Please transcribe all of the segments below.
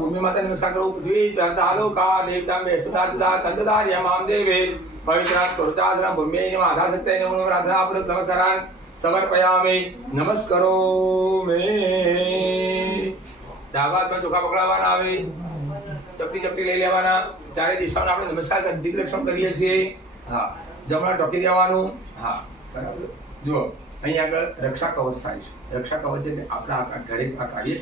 भूमि माता नमस्कार करो पृथ्वी आलोका देवता में सुधा तंदुदार्य माम देवे पवित्रात् कुरुताद्रं भूम्यै नमः आधाशक्तये नमो नमः राधापुरत नमस्कारान् समर्पयामि नमस्करो मे ડાબા હાથમાં ચોખા પકડાવવાના આવે ચપટી ચપટી લઈ લેવાના ચારે દિશામાં આપણે નમસ્કાર દિગ્રક્ષણ કરીએ છીએ હા જમણા ટોકી દેવાનું હા બરાબર જુઓ અહીં આગળ રક્ષા કવચ થાય છે રક્ષા કવચ એટલે આપણા ઘરે આ કાર્ય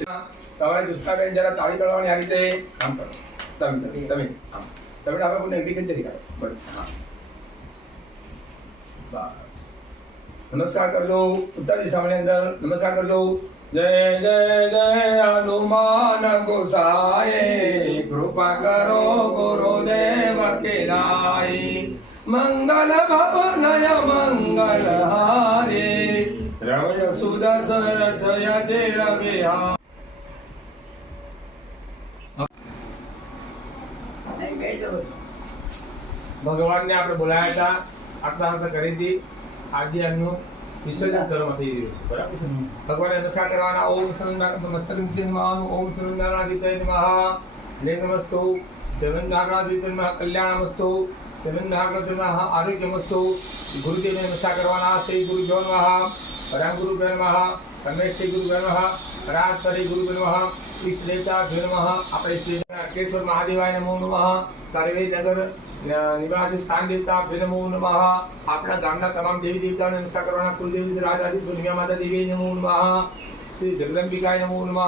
તમારે દુષ્ટાબેન જરા તાળી પાડવાની આ રીતે આમ કરો તમે આમ તમે આપણે કોઈને એગ્રીકલ્ચર કરી કાઢો બસ હા નમસ્કાર કરજો ઉત્તર દિશાની અંદર નમસ્કાર કરજો जय जय जय हनुमान गोसाई कृपा करो गुरुदेव के लाए मंगल भवनय मंगल हारे रवय सुदशरथ यते रविहा भगवान ने આપણે બોલાયા હતા આટલા વખત કરી હતી આજે એમનું વિસર્જન કરવા થઈ રહ્યું છે બરાબર ભગવાનને નમસ્કાર કરવાના ઓમ મસ્તકં નમઃ ઓમ સર્વનારાયણાદિત્ય નમઃ લે નમસ્તો સર્વનારાયણાદિત્ય નમઃ કલ્યાણમસ્તો સર્વનારાયણાદિત્ય નમઃ આરોગ્યમસ્તો ગુરુદેવને નમસ્કાર કરવાના શ્રી ગુરુભ્યો નમઃ પરમ ગુરુભ્યો નમઃ પરમેશ્વરી ગુરુભ્યો નમઃ પરાત્પરી ગુરુભ્યો નમઃ ઈષ્ટ દેવતાભ્યો નમઃ આપણે શ્રી કેશવ મહાદેવાય નમો નમઃ સર્વે નગર નિવાસી સ્થાન દેવતાભ્યો નમો નમઃ આપણા ગામના તમામ દેવી દેવતાઓને નમસ્કાર કરવાના કુલદેવી રાજાદી દુનિયા માતા દેવી નમો નમઃ શ્રી જગદંબિકાય નમો નમઃ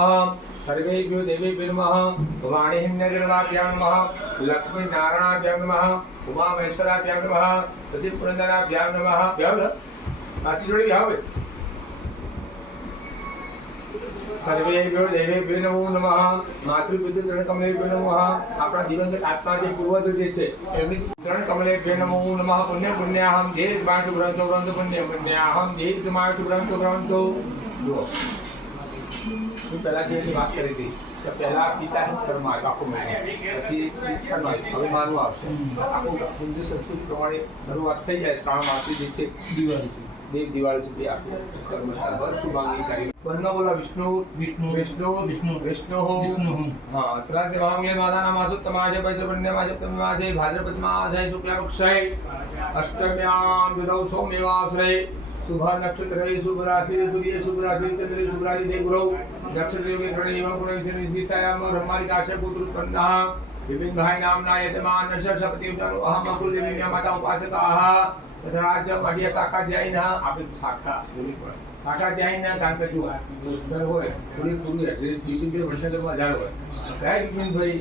સર્વેભ્યો દેવેભ્યો નમઃ વાણી હિમનગરવાભ્યામ નમઃ લક્ષ્મી નારાયણાભ્યામ નમઃ ઉમા મહેશ્વરાભ્યામ નમઃ સતી પુરંદરાભ્યામ નમઃ ભ્યાવ આસી જોડી ભ્યાવ સર્વેભ્યો દેવેભ્યો નમો નમઃ માતૃપિતૃ ચરણ કમલેભ્યો નમઃ આપણા દિવંગત આત્મા જે પૂર્વજો જે છે એમની ચરણ કમલેભ્યો નમો નમઃ પુણ્ય પુણ્યાહમ દેહ બાંધુ ગ્રંથો ગ્રંથો પુણ્ય પુણ્યાહમ દેહ માતુ ગ્રંથો ગ્રંથો જો હું પહેલા જે વાત કરી હતી કે પહેલા પિતાની કર્મ આખું માન્યા પછી હવે મારું આવશે આખું હિન્દુ સંસ્કૃતિ પ્રમાણે શરૂઆત થઈ જાય શ્રાવણ માસથી જે છે દિવાળી દેવ દિવાળી સુધી આપણે કર્મ શુભાંગી કરી વનમાં બોલા વિષ્ણુ વિષ્ણુ વિષ્ણુ વિષ્ણુ વિષ્ણુ વિષ્ણુ હા ત્રાસ દેવાંગે માતાના માસુ તમાજે પૈતૃપુણ્ય માજે તમાજે ભાદ્રપદ માસે શુક્લા પક્ષે અષ્ટમ્યામ દુદૌ સોમેવાશ્રય શુભ નક્ષત્રે શુભ રાશિ સૂર્ય શુભ રાશિ ચંદ્ર શુભ રાશિ દેવ ગુરુ નક્ષત્રે ગ્રહણીમાં ગુણ વિશે સીતાયામ બ્રહ્મારી કાશ્ય પુત્ર ઉત્પન્નઃ વિપિન ભાઈ નામના યતમાન નશરપતિ અહમ કુલદેવી માતા ઉપાસકાઃ તથા જ અઢિયા શાખા ધ્યાયન આપણે શાખા બોલી પડે શાખા ધ્યાયન કારણ કે જો દર હોય થોડી થોડું બીજું બે વર્ષમાં હજાર હોય કયા વિપિન ભાઈ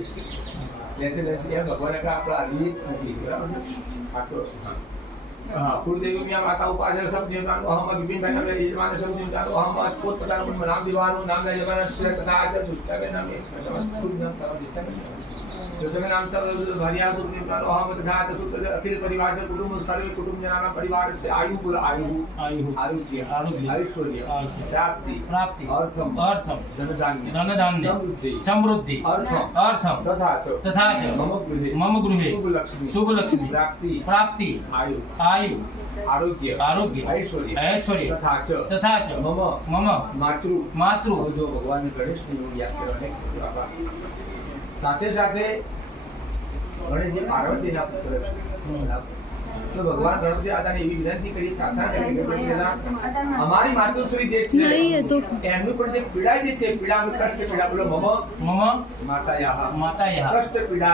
લેસે લેસે એ ભગવાન કે આપણા આલી નથી બરાબર આટલો कुलदेवी माता उपासक सब देवताओं हम विभिन्न भाई हमने यजमान सब देवताओं हम अद्भुत प्रकार में नाम दीवारों नाम यजमान से तथा आदर दुष्टा के नाम शुभ नाम सर्व दिष्टा में जो समय नाम सर्व भरिया सुख देवताओं हम तथा सुख अखिल परिवार से कुटुंब सर्व कुटुंब जनाना परिवार से आयु बोल आयु आयु आरोग्य आरोग्य ऐश्वर्य प्राप्ति प्राप्ति अर्थम अर्थम धन धान्य समृद्धि समृद्धि अर्थम अर्थम तथा मम गृहे शुभ लक्ष्मी प्राप्ति प्राप्ति आयु आयु आरोग्य आरोग्य ऐश्वर्य ऐश्वर्य तथा च मम मम मातृ मातृ जो भगवान गणेश ने याद करने साथे साथे गणेश जी पार्वती ना पुत्र तो भगवान गणपति दादा ने एવી વિનંતી કરી પ્રાર્થના કરી કે અમારી માતુશ્રી જે છે એમનું પણ જે પીડા જે છે પીડાનું કષ્ટ પીડા બોલો મમ મમ માતાયા કષ્ટ પીડા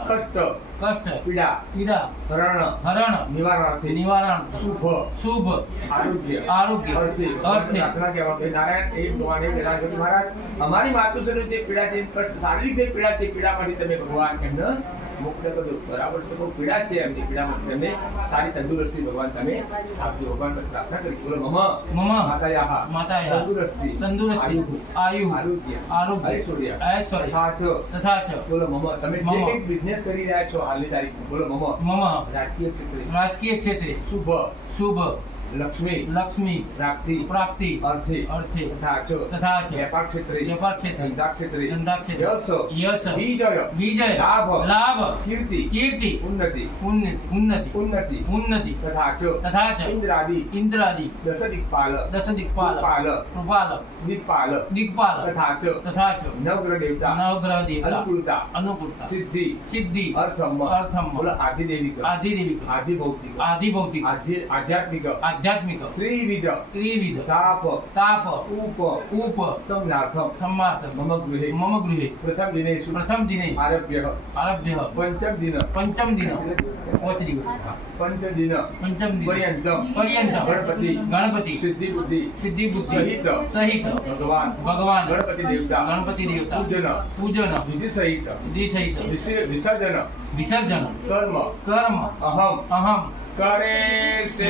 કષ્ટ કષ્ટ પીડા પીડા હરણ હરણ નિવારણ શુભ શુભ આરોગ્ય આરોગ્ય અર્થે પ્રાર્થના કેવા કે નારાયણ એ ભગવાન એ રાજ મહારાજ અમારી માતુશ્રીની જે પીડા છે કષ્ટ શારીરિક જે પીડા છે પીડામાંથી તમે ભગવાન એમને મુક્ત કરજો બરાબર છે બહુ પીડા છે એમની પીડામાંથી તમે સારી તંદુરસ્તી ભગવાન તમે આપજો ભગવાન પર પ્રાર્થના કરી બોલો મમ મમ માતાયા તંદુરસ્તી તંદુરસ્તી આયુ આરોગ્ય આરોગ્ય ऐश्वर्य ऐश्वर्य तथा च बोलो मम તમે જે એક બિઝનેસ કરી રહ્યા છો હાલની તારીખમાં બોલો મમ મમ રાજકીય ક્ષેત્રે શુભ શુભ લક્ષ્મી લક્ષ્મી પ્રાપ્તિ પ્રાપ્તિ અર્થે અર્થે તથા ચ તથા ચ વ્યાપાર ક્ષેત્રે વ્યાપાર ક્ષેત્રે ધંધા ક્ષેત્રે ધંધા ક્ષેત્રે યશ યશ વિજય વિજય લાભ લાભ કીર્તિ કીર્તિ ઉન્નતિ ઉન્નતિ ઉન્નતિ ઉન્નતિ તથા ચ તથા ચ ઇન્દ્રાદિ ઇન્દ્રાદિ દશ દિક્પાલ દશ દિક્પાલ પાલ કૃપાલ દિક્પાલ દિક્પાલ તથા ચ તથા ચ નવગ્રહ દેવતા નવગ્રહ દેવતા અનુકૂળતા અનુકૂળતા સિદ્ધિ સિદ્ધિ અર્થમ અર્થમ બોલો આધિદેવિક આધિદેવિક આધિભૌતિક આધિભૌતિક આધ્યાત્મિક આધ્યાત્મિક ત્રિવિધ ત્રિવિધ તાપ તાપ ઉપ ઉપ સંનાથમ सम्मार्थ मम गृहे मम गृहे प्रथम दिनेषु प्रथम दिने आरभ्य आरभ्य पंचम दिन पंचम दिन पंच दिन पंचम दिन पर्यंतम पर्यंतम गणपति सिद्धि बुद्धि सहित भगवान भगवान गणपति देवता पूजन पूजन विधि सहित विसर्जन विसर्जन कर्म कर्म अहम करे से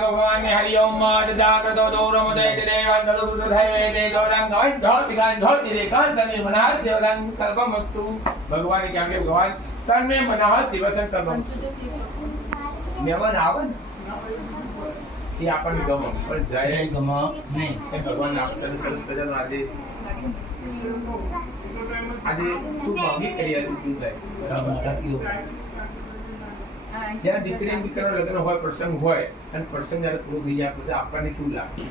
भगवान ने हरि ओम दातो दोरम दे देवान दलुद्र धैवे दे दोरंग धौति गान धौति दे कान तने मनः देवरंग कल्पमस्तु भगवान ने क्या किया भगवान तन में मनः शिव संकल्पम मेवन आवन ये अपन गम पर जय गम नहीं એ ભગવાન આપતા સરસ મજાનો આજે શું માંગી કરી હતી જ્યાં દીકરી દીકરાનો લગ્ન હોય પ્રસંગ હોય અને પ્રસંગ જ્યારે પૂરો થઈ જાય પછી આપણને કેવું લાગે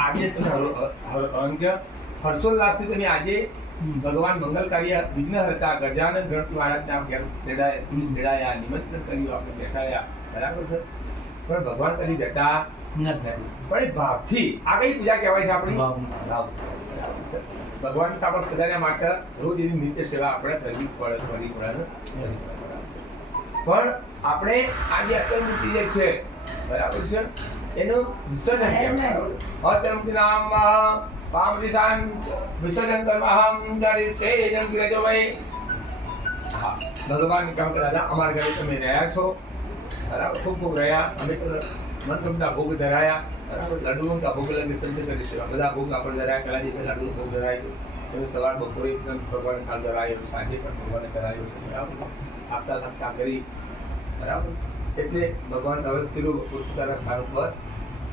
આજે તમે અંગ હર્ષોલ્લાસથી તમે આજે ભગવાન મંગલ કાર્ય વિઘ્નહર્તા ગજાનન ગણપતિ મહારાજના ઘેર તેડાયા નિમંત્રણ કર્યું આપણે બેઠાયા બરાબર છે પણ ભગવાન કરી બેઠા પણ એ ભાવથી આ કઈ પૂજા કહેવાય છે આપણી ભાવ ભગવાન આપણે સદાના માટે રોજ એની નિત્ય સેવા આપણે કરવી પડે પણ આપણે આ જે અટલ મૂર્તિ જે છે બરાબર છે એનું વિસર્જન અચરમથી નામ પામરીસાન વિસર્જન કરવા હમ કરી છે જેમ કે જો ભાઈ ભગવાન કેમ કે દાદા અમારા ઘરે તમે રહ્યા છો બરાબર ખૂબ ખૂબ રહ્યા અમે તો મનગમતા ભોગ ધરાયા બરાબર લાડુઓ કા ભોગ લગે સંત કરી છે બધા ભોગ આપણે ધરાયા કલા દિવસે લાડુ ભોગ ધરાય છે તમે સવાર બપોરે ભગવાન ખાલ ધરાયો સાંજે પણ ભગવાને ધરાયો છે બરાબર આપતા થકતા કરી બરાબર એટલે ભગવાન અવસ્થિરો પોતાના સ્થાન ઉપર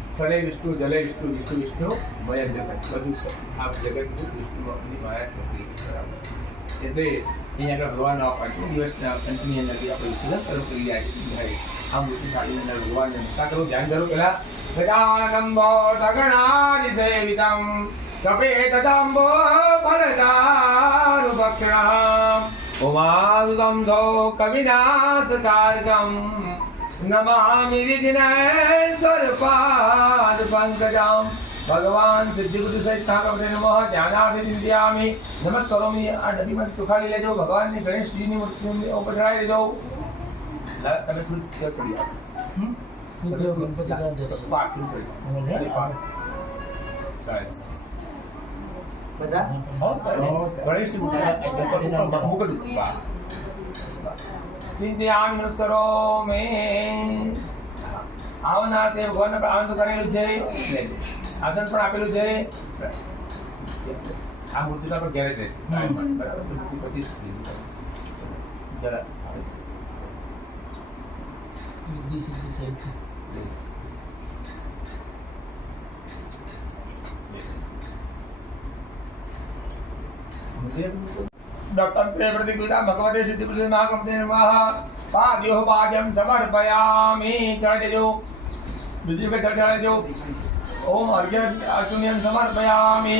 સ્થળે વિષ્ણુ જલે વિષ્ણુ વિષ્ણુ વિષ્ણુ મય જગત બધું આ જગતનું વિષ્ણુની માયા થતી બરાબર એટલે અહીંયા આગળ ભગવાનના પાંચમા દિવસના અંતની અંદરથી આપણે વિસર્જન શરૂ કરી જાય આ મૂર્તિ સાડીની અંદર ભગવાનને નમસ્કાર કરો ધ્યાન કરો પેલા ગજાનંબો તગણાદિસેવિતમ કપેતદંબો ફલદારુભક્ષણમ ઉમાસુતમ સો કવિનાશકારકમ નમામિ વિઘ્નેશ્વર પાદ પંકજમ ભગવાન સિદ્ધિ બુદ્ધિ સહિત નાગપતિ નમઃ ધ્યાનાર્થે ચિંતયામિ નમસ્કારોમી આ ડબીમાં સુખાડી લેજો ભગવાનની ગણેશજીની મૂર્તિને ઉપર ચડાવી લેજો તમે થોડી ચડી ચિંતયામિ નમસ્કારોમી આવનાર તે ભગવાનને આનંદ કરેલું છે આસન પણ આપેલું છે આ મૂર્તિ તો આપણે ઘેરે જ રહેશે બરાબર પછી જરા ડોક્ટર પ્રતિકૃતા ભગવતે સિદ્ધિ પ્રતિ મહાગણપતિ નમઃ પાદ્યો ભાગ્યમ સમર્પયામિ ચડાવી દેજો બીજી વખત ચડાવી દેજો ઓમ અર્ઘ્ય આચુન્યમ સમર્પયામિ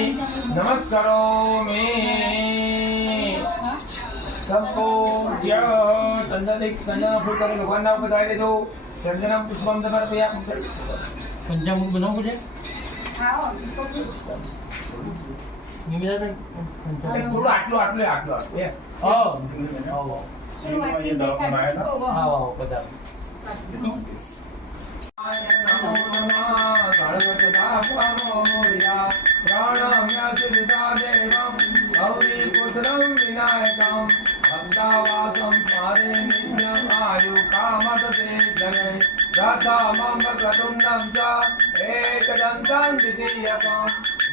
નમસ્કારોમિ સંપૂજ્ય ચંદનિક ચંદન ફૂલ કરી ભગવાનના ઉપર ચડાવી દેજો ચંદનમ પુષ્પમ સમર્પયામિ પંચામૃત બનાવવું છે થોડું આટલું આટલું આટલું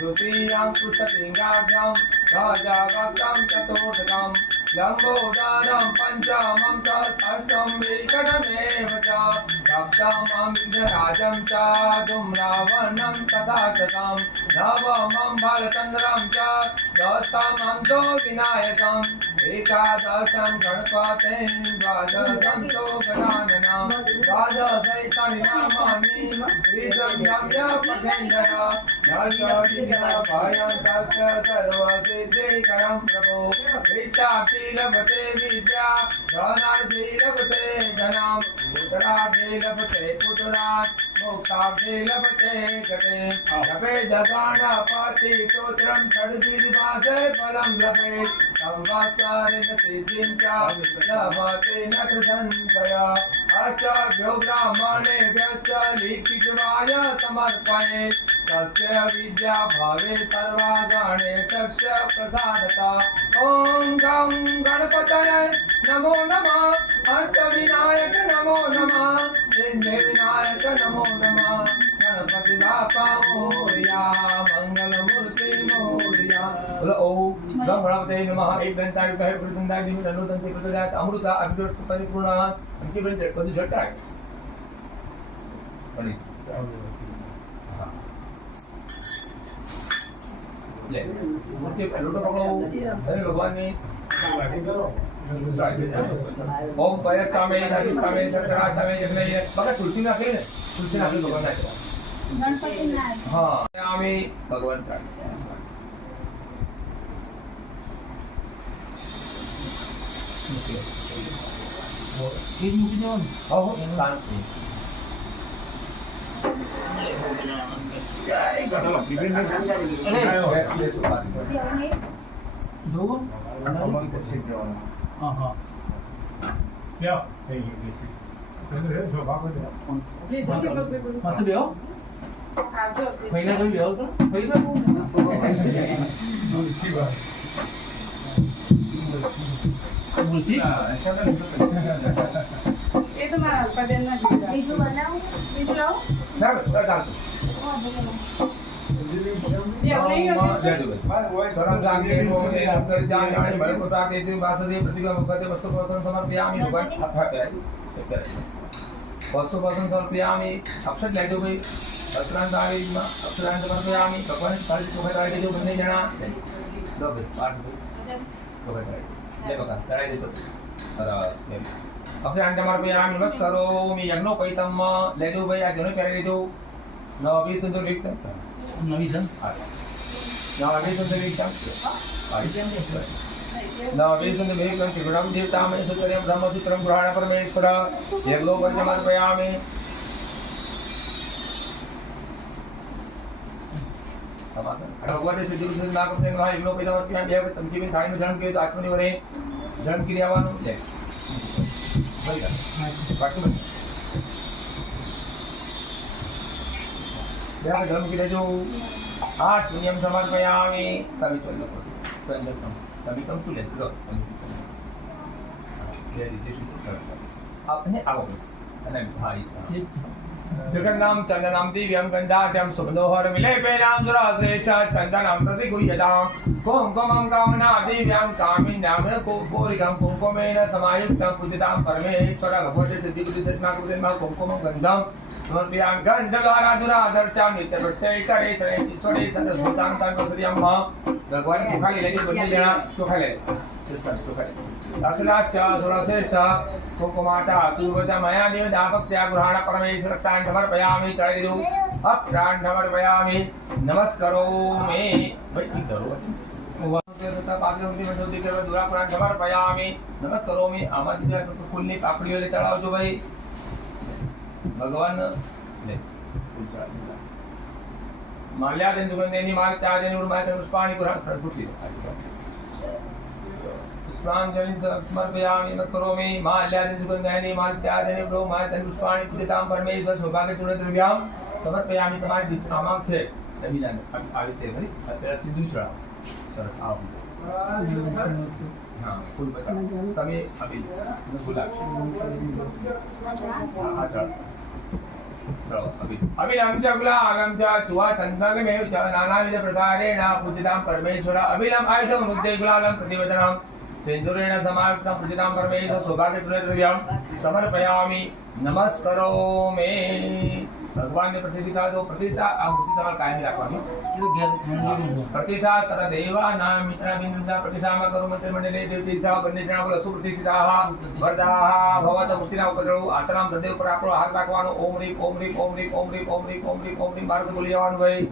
द्वितीयं कृतलिंगाभ्यां राजागतं चतुर्थकं लंबोदरं पंचमं च षष्ठं विकटमेव च सप्तमं विघ्नराजं च धूम्रावणं तथा शतं नवमं बालचन्द्रं च दशमं तु विनायकम् एकादशं गणपतिं द्वादशं तु गजाननं द्वादशैतानि नामानि त्रिसंयम्य भयं तस्य सर्वसिद्धिकरं प्रभो विद्यार्थी लभते विद्या धनार्थी लभते धनं पुत्रार्थी लभते पुत्रात् मोक्षार्थी लभते गते लभे जगानपति स्तोत्रं षड्विधवासे फलं लभेत् संवत्सरेण सिद्धिं च लभते न कृतञ्चय अष्टाभ्यो ब्राह्मणेभ्यश्च लिखितवाय समर्पयेत् तस्य विद्या भवेत् सर्वागणेशस्य प्रसादतः ॐ गं गणपतये नमो नमः अष्टविनायक नमो नमः सिद्धिविनायक नमो नमः गणपति बाप्पा मोरया मंगलमूर्ति मोरया बोलो ओम गं गणपतये नमः एक दंताय भय प्रदंताय दिव्य धनुर्धर प्रचोदयात् अमृत अभिषेक परिपूर्ण अंकित बंद कधी झट आहे आणि ले मूर्ति लोटो पकड़ो अरे भगवान ने ओम फयर सामे धारी सामे सकरा सामे जगने बघा तुलसी नाखली भगवान नाखला गणपती नाही हां आम्ही भगवान काय एक मुठी देऊन हो हो शांती काय करतो જોવો હા હા માથે બેહો પહેલા જોઈ બેહો તો પહેલા મુલસી એ તો મારા પદેલના બીજું બનાવું બીજું લાવું ચાલ ચાલ सरम सांगे ओम कर जान जाने भय प्रता के दिव वासुदेव प्रतिभा मुखते वस्तु प्रसन्न समर्पयामि भगवान वस्तु प्रसन्न समर्पयामि अक्षत ले दो भाई अक्षरांतारी अक्षरांत समर्पयामि भगवान सारी मुखे राय दे जो बंदे जना दो भाई पाठ दो भाई ले बका राय दे तो अक्षरांत समर्पयामि नमस्कारोमि यज्ञोपैतम ले दो भाई आ जने करे दो नवी सुंदर लिखत નવી છે नवी सुंदर लिखत नवी सुंदर लिखत त्रिगुणम देवतामय सुतरम ब्रह्मसूत्रम पुराण परमेश्वर यज्ञोपैतम समर्पयामि भगवान सिद्धि बुद्धि नाम से नहा यज्ञोपैतम समर्पयामि देव तमकी में थाई में जन्म के तो आत्मनि वरे जन्म की देवानो ले बलिया बाकी देव धर्म की जो 8 नियम समर्पयामि कवि चलो संदर्भ कवि कम तुले लो ये रीति आपने आओ અને ભાઈ ઠીક છે सुगंधाम चंदनम दिव्यम गंधाढ्यम सुमनोहर विलेपेनाम सुराश्रेष्ठ चंदनम प्रतिगुह्यताम कुंकुमं कामना दिव्यं कामिन्याम कुंपोरिकं कुंकुमेन समायुक्तं पूजितां परमेश्वर भगवते सिद्धि बुद्धि सत्मा कृतिमा कुंकुमं गंधं समर्पयामि गंधद्वारा दुरादर्शां नित्यवृत्ते करे चरे ईश्वरे सर्वभूतां तन्वत्रियं भगवान चोखाली लेके बंदे जना चोखाले सुराश्रेष्ठ कुंकुमाटा सुवद मया देव दापक्त्या गृहाण परमेश्वर तान् समर्पयामि चरिदु अप्राण समर्पयामि नमस्करोमि भाई करो तथा पागलवती मंडोती के दुरा पुराण समर्पयामि नमस्करोमि आमादित्य फूलनी पापड़ियों ले चढ़ाओ जो भाई भगवान ले माल्यादेन सुगंधेनि माल्यादेन उर्मायतेन पुष्पाणि पुराण सरस्वती पुष्पांजलि समर्पयामि नमस्करोमि माल्यादेन सुगंधेनि माल्यादेन ब्रह्मायतेन पुष्पाणि पूजितां परमेश्वर सौभाग्य द्रव्यां समर्पयामि તમારી દિશનામાં છે નવી જાને આવી છે ખરી અત્યારે સીધું ચડાવો સરસ આવો હા ફૂલ બતાવો તમે અભી ફૂલા હા ચાલો चलो अभी हम चगला आगम च चुवा तंत्रग में च नानाविध प्रकारेण पूजितां परमेश्वर अभिलम आयुधं मुद्दे गुलालं प्रतिवदनं સેન્દુરેण समायुक्तं प्रतिदां परमेश सौभाग्यद्रव्यं समर्पयामि नमस्करोमि भगवान ने प्रतिष्ठा दो प्रतिष्ठा आ मूर्ति તમારે કાયમી રાખવાની એ તો ઘેર મંદિરનું છે. प्रतिष्ठा सर्वदेवानां मित्राभिनंदा प्रतिष्ठामा करो मंत्रिमंडले देवतीसा બંને જણા બોલો સુપ્રતિષ્ઠિતાઃ વરદાઃ ભવત મૂર્તિના ઉપદ્રવ આસનામ હૃદય ઉપર આપણો હાથ રાખવાનો ઓમ રીમ ઓમ રીમ ઓમ રીમ ઓમ રીમ ઓમ રીમ ઓમ રીમ ઓમ રીમ માર્ગ બોલી જવાનું ભાઈ